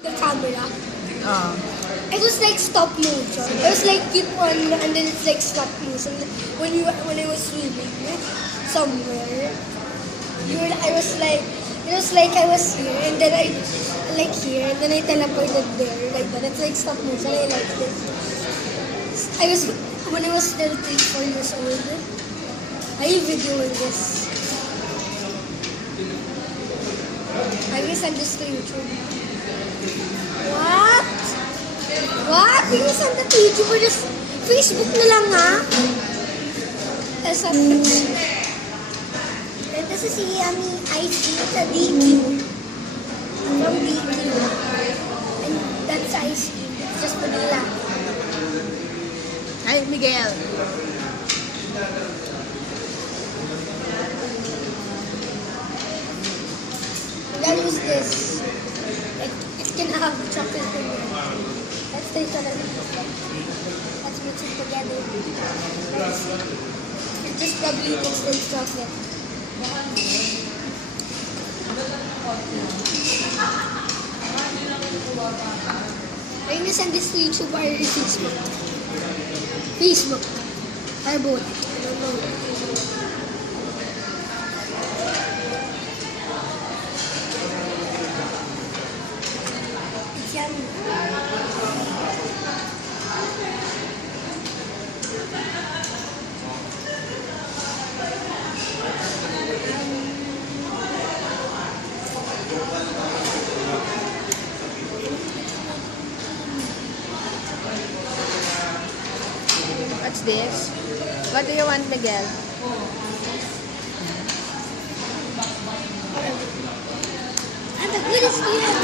The camera. Oh. It was like stop motion. It was like keep on and then it's like stop motion. When I was swimming somewhere, I was like it was like I was here and then I like here and then I teleported there like that. It's like stop motion. I liked it. I was when I was still 3-4 years old. I videoed this. I will send this to YouTube. What? What? Will you send that to YouTube or just Facebook na lang ha? As a ito si Yami IC sa DQ. From DQ. And that's IC. It's just Manila. Ay, Miguel. Then use this. It can have chocolate in it. Let's taste it. Let's mix it together. It just probably mixed with chocolate. Are you gonna send this to YouTube or Facebook? Facebook. Or both. I don't know. It's yummy. What's this? What do you want, Miguel? And the good is here.